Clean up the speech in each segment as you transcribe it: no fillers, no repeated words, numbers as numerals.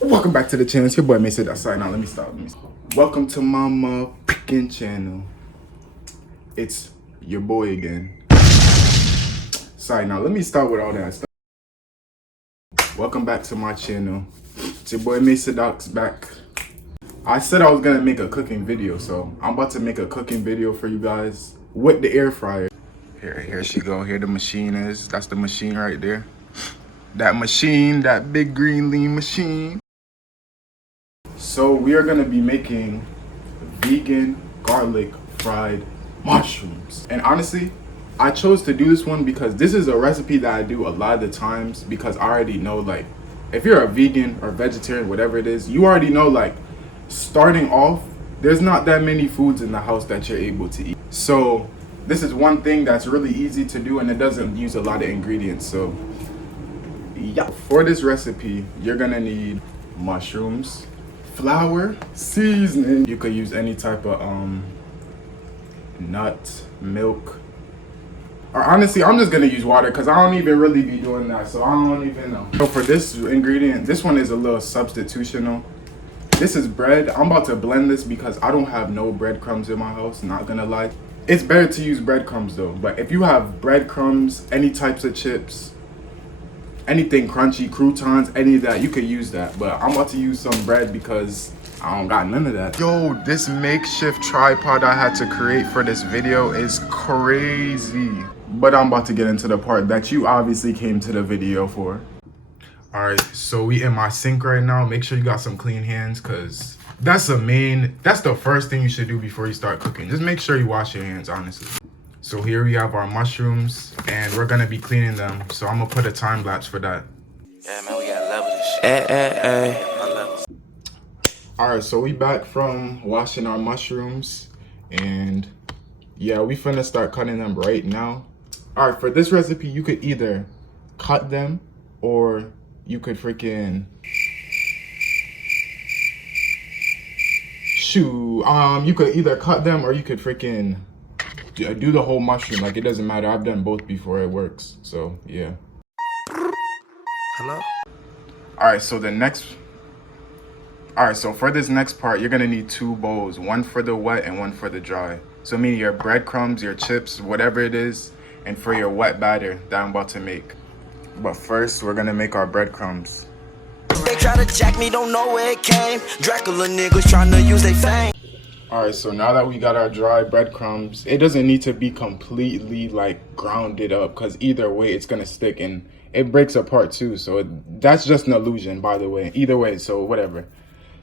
Welcome back to the channel. It's your boy Mason. Sorry, now let me stop. Welcome to my motherfucking channel. It's your boy again. Sorry, now let me start with all that stuff. Welcome back to my channel. It's your boy Mason back. I said I was gonna make a cooking video, so I'm about to make a cooking video for you guys with the air fryer. Here she go. Here the machine is. That's the machine right there. That machine, that big green lean machine. So we are gonna be making vegan garlic fried mushrooms. And honestly, I chose to do this one because this is a recipe that I do a lot of the times because I already know, like, if you're a vegan or vegetarian, whatever it is, you already know, like, starting off, there's not that many foods in the house that you're able to eat. So this is one thing that's really easy to do and it doesn't use a lot of ingredients. So yeah, for this recipe, you're gonna need mushrooms, flour, seasoning. You could use any type of nut, milk, or honestly, I'm just gonna use water because I don't even really be doing that, so I don't even know. So for this ingredient, this one is a little substitutional. This is bread. I'm about to blend this because I don't have no breadcrumbs in my house, not gonna lie. It's better to use breadcrumbs though, but if you have breadcrumbs, any types of chips, anything crunchy, croutons, any of that, you could use that. But I'm about to use some bread because I don't got none of that. Yo, this makeshift tripod I had to create for this video is crazy. But I'm about to get into the part that you obviously came to the video for. All right, so we in my sink right now. Make sure you got some clean hands because that's the first thing you should do before you start cooking. Just make sure you wash your hands, honestly. So here we have our mushrooms and we're gonna be cleaning them. So I'm gonna put a time lapse for that. Yeah, man, we gotta level this shit. All right, so we back from washing our mushrooms and yeah, we finna start cutting them right now. All right, for this recipe, you could either cut them or you could freaking you could either cut them or you could freaking do the whole mushroom. Like, it doesn't matter. I've done both before. It works. So yeah. Hello? All right, so for this next part, you're gonna need two bowls, one for the wet and one for the dry. So meaning your breadcrumbs, your chips, whatever it is, and for your wet batter that I'm about to make. But first, we're gonna make our breadcrumbs. They try to jack me, don't know where it came. Dracula niggas trying to use their fame. All right, so now that we got our dry breadcrumbs, it doesn't need to be completely like grounded up because either way it's gonna stick and it breaks apart too. So that's just an illusion, by the way. Either way, so whatever.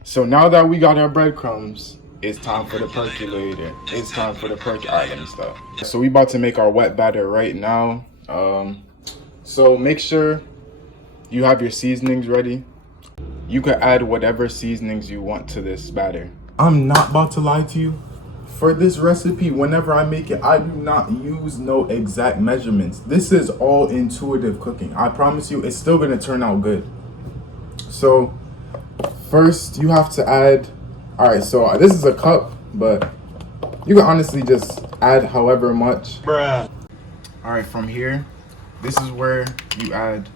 So now that we got our breadcrumbs, it's time for the percolator. It's time for the percolator. All right, let me stop. So we about to make our wet batter right now. So make sure you have your seasonings ready. You could add whatever seasonings you want to this batter. I'm not about to lie to you. For this recipe, whenever I make it, I do not use no exact measurements. This is all intuitive cooking. I promise you, it's still gonna turn out good. So first you have to add, all right, so this is a cup, but you can honestly just add however much. Bruh. All right, from here, this is where you add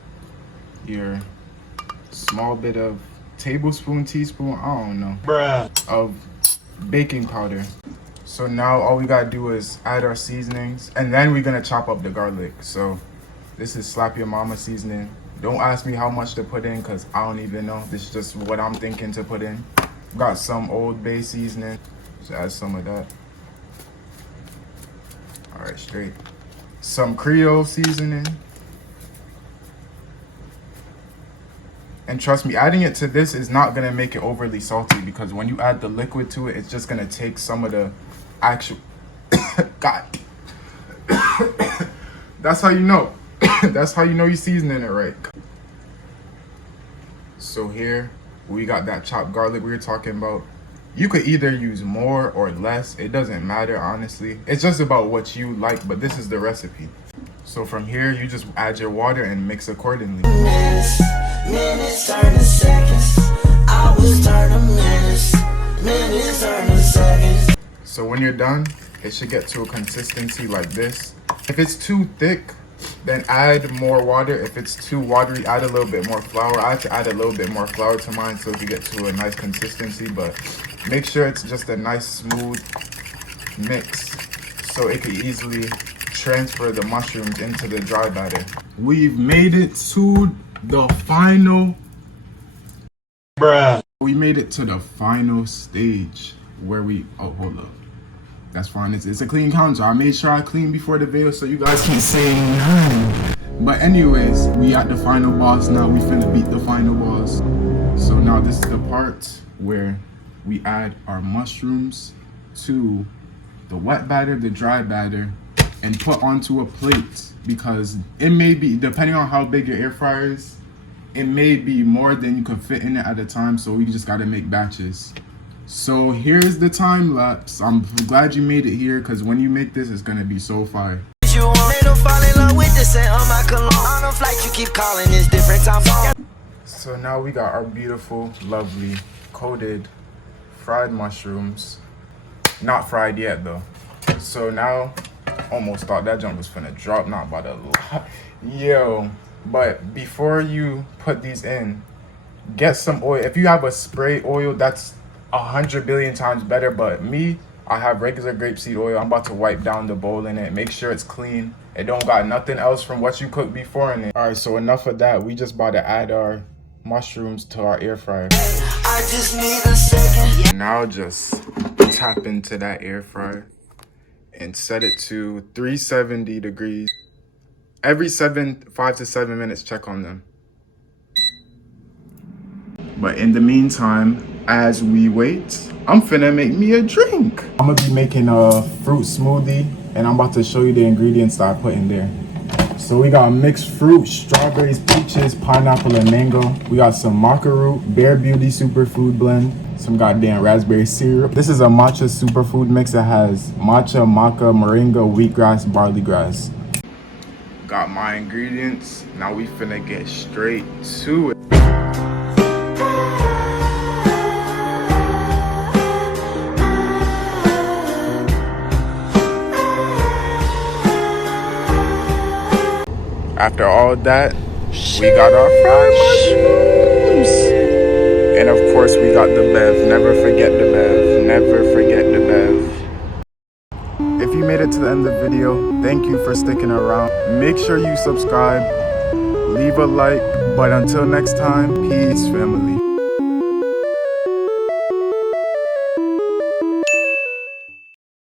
your small bit of tablespoon, teaspoon, I don't know, bruh, of baking powder. So now all we gotta do is add our seasonings and then we're gonna chop up the garlic. So this is slap your mama seasoning. Don't ask me how much to put in because I don't even know. This is just what I'm thinking to put in. Got some Old Bay seasoning, just add some of that. All right, straight. Some Creole seasoning. And trust me, adding it to this is not gonna make it overly salty because when you add the liquid to it, it's just gonna take some of the actual, God. That's how you know. That's how you know you're seasoning it right. So here, we got that chopped garlic we were talking about. You could either use more or less. It doesn't matter, honestly. It's just about what you like, but this is the recipe. So from here, you just add your water and mix accordingly. Minutes turn to seconds. Hours turn to minutes. Minutes turn to seconds. So when you're done, it should get to a consistency like this. If it's too thick, Then add more water. If it's too watery, add a little bit more flour. I have to add a little bit more flour to mine so it can get to a nice consistency, but make sure it's just a nice smooth mix so it can easily transfer the mushrooms into the dry batter. We've made it to the final. Bruh. We made it to the final stage where oh, hold up. That's fine. It's a clean counter. I made sure I cleaned before the video so you guys can't say nothing. But anyways, we at the final boss now. We finna beat the final boss. So now this is the part where we add our mushrooms to the wet batter, the dry batter, and put onto a plate, because it may be, depending on how big your air fryer is, it may be more than you can fit in it at a time, so we just gotta make batches. So here's the time lapse. I'm glad you made it here, because when you make this, it's gonna be so fire. You want to fall in love with the scent on my cologne. On a flight, you keep calling this different time zone. So now we got our beautiful, lovely, coated, fried mushrooms. Not fried yet though. So now, almost thought that jump was finna drop, not by the lot. Yo, but before you put these in, get some oil. If you have a spray oil, that's 100 billion times better, but me, I have regular grapeseed oil. I'm about to wipe down the bowl in it. Make sure it's clean. It don't got nothing else from what you cooked before in it. All right, so enough of that. We just about to add our mushrooms to our air fryer. I just need a second. Now just tap into that air fryer and set it to 370 degrees. Every 5 to 7 minutes, check on them. But in the meantime, as we wait, I'm finna make me a drink. I'm gonna be making a fruit smoothie, and I'm about to show you the ingredients that I put in there. So we got mixed fruit, strawberries, peaches, pineapple, and mango. We got some maca root, Bare Beauty superfood blend, some goddamn raspberry syrup. This is a matcha superfood mix that has matcha, maca, moringa, wheatgrass, barley grass. Got my ingredients. Now we finna get straight to it. After all that, we got our fried mushrooms. And of course, we got the bev. Never forget the bev. Never forget the bev. If you made it to the end of the video, thank you for sticking around. Make sure you subscribe, leave a like. But until next time, peace, family.